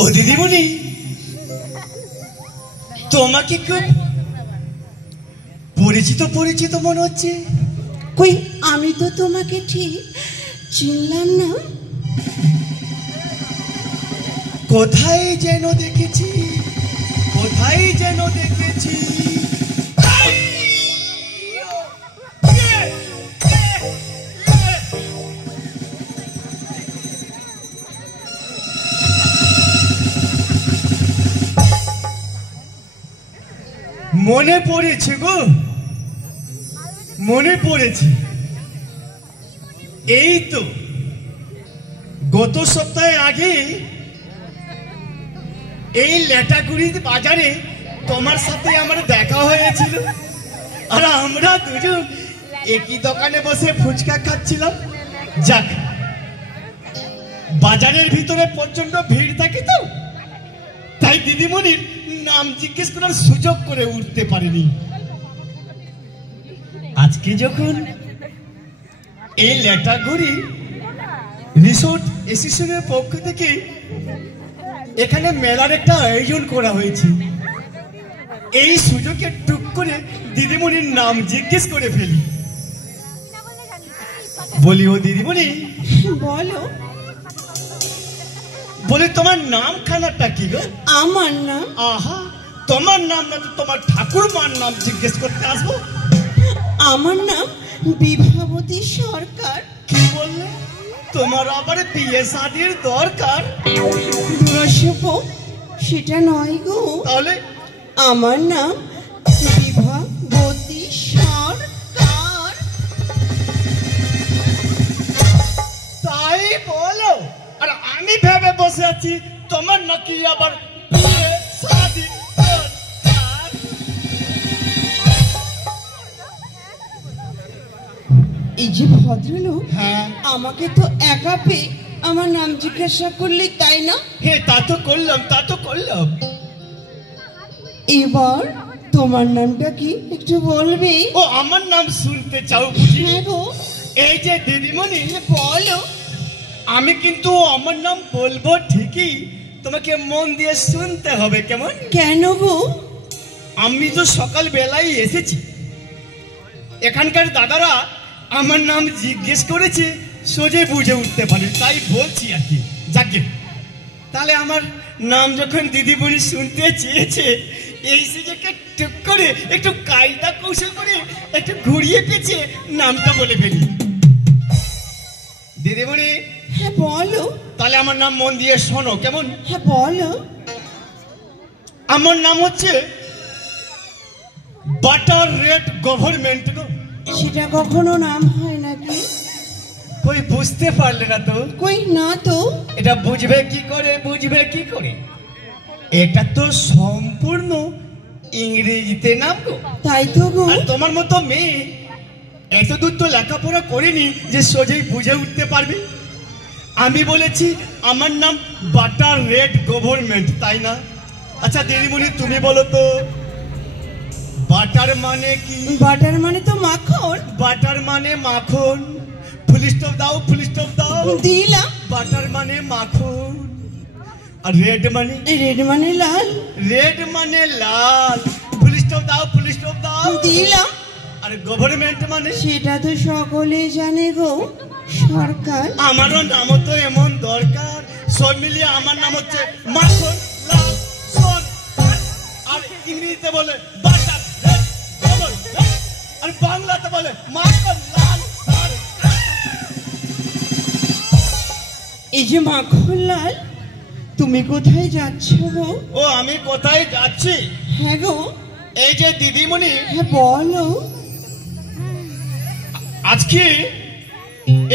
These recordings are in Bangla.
ও দিদিমণি, তোমাকে খুব পরিচিত পরিচিত মনে হচ্ছে। কই, আমি তো তোমাকে ঠিক চিনলাম না। কোথায় যেন দেখেছি, কোথায় যেন দেখেছি। মনে পড়েছে গো, মনে পড়েছে। এই তো গত সপ্তাহে আগে এই লেটাগুড়ি বাজারে তোমার সাথে আমার দেখা হয়েছিল, আর আমরা দুজন একই দোকানে বসে ফুচকা খাচ্ছিলাম। যাক, বাজারের ভিতরে প্রচন্ড ভিড় থাকে তো, তাই দিদিমণির নাম জিজ্ঞেস করার সুযোগ করে উঠতে পারিনি। আজকে যখন এই লেটাগুড়ি রিসোর্ট অ্যাসোসিয়েশনের পক্ষ থেকে এখানে মেলার একটা আয়োজন করা হয়েছে, এই সুযোগে টুক করে দিদিমণির নাম জিজ্ঞেস করে ফেলি। বলি, ও দিদিমণি, বলো। বলি, তোমার নাম খানাটা কি গো? আমার নাম? আহা, তোমার নাম না তো তোমার ঠাকুরমার নাম জিজ্ঞেস করতে আসবো? আমার নাম বিভাবতী সরকার। কি বললে? তোমার আবার বিয়ে শাদীর দরকার? দুরসপ, সেটা নয় গো। তাহলে? আমার নাম বিভাবতী সরকার। তাই বলো? আর আমি ভেবে বসে আছি তোমার নাকি আবার বিয়ে শাদীর দরকার। এই যে ভদ্রলোক, হ্যাঁ, আমাকে তো একা পেয়ে আমার নাম জিজ্ঞাসা করলে, তাই না? হ্যাঁ, তা তো করলাম, তা তো করলাম। এবার তোমার নামটা কি একটু বলবে? ও, আমার নাম শুনতে চাও বুঝি? হ্যাঁ গো। এই যে দিদিমণি, বলো। আমি কিন্তু আমার নাম বলবো ঠিকই, তোমাকে মন দিয়ে শুনতে হবে, কেমন? কেন গো? আমি তো সকাল বেলায় এসেছি, এখানকার দাদারা আমার নাম জিজ্ঞেস করেছে, সোজে বুঝে উঠতে পারে, তাই বলছি আর কি। যাকে তাহলে আমার নাম যখন দিদিমণি শুনতে চেয়েছে, এই সুযোগে টুক করে একটু কায়দা কৌশল করে একটু ঘুরিয়ে পেঁচে নামটা বলে ফেলি। দিদিমণি, হ্যাঁ বলো। তাহলে আমার নাম মন দিয়ে শোনো, কেমন? হ্যাঁ বলো। আমার নাম হচ্ছে বাটার রেড গভর্নমেন্ট গো। সেটা কখনো নাম হয় নাকি? কই বুঝতে পারলে না তো? কই না তো। এটা বুঝবে কি করে, বুঝবে কি করে? এটা তো সম্পূর্ণ ইংরেজিতে নাম গো। তাই তো গো। আর তোমার মতো মেয়ে এত দূর তো লেখাপড়া করেনি যে সোজাই বুঝে উঠতে পারবে। আমি বলেছি আমার নাম বাটার রেড গভর্নমেন্ট, তাই না? আচ্ছা দিদিমণি, তুমি বলো তো, বাটার মানে কি? বাটার মানে তো মাখন। বাটার মানে মাখন। ফুল স্টপ দাও, ফুল স্টপ দাও। দিলাম। বাটার মানে মাখন। আর রেড মানে? রেড মানে লাল। রেড মানে লাল। ফুল স্টপ দাও, ফুল স্টপ দাও। দিলাম। আর গভর্নমেন্ট মানে? সেটা তো সকলে জানে গো, সরকার। আমারও নামও তো এমন দরকার, সব মিলিয়ে আমার নাম হচ্ছে মাখন লাল সোন। আর ইংরেজিতে বলে বাটার রেড গভর্নমেন্ট, আর বাংলাতে বলে মাখন লাল সোন। এই যে মাখন লাল, তুমি কোথায় যাচ্ছ গো? ও, আমি কোথায় যাচ্ছি? হ্যাঁ গো। এই যে দিদিমণি, হ্যাঁ বলো। আজকে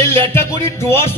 এই লেটাগুড়ি ডুয়ার্স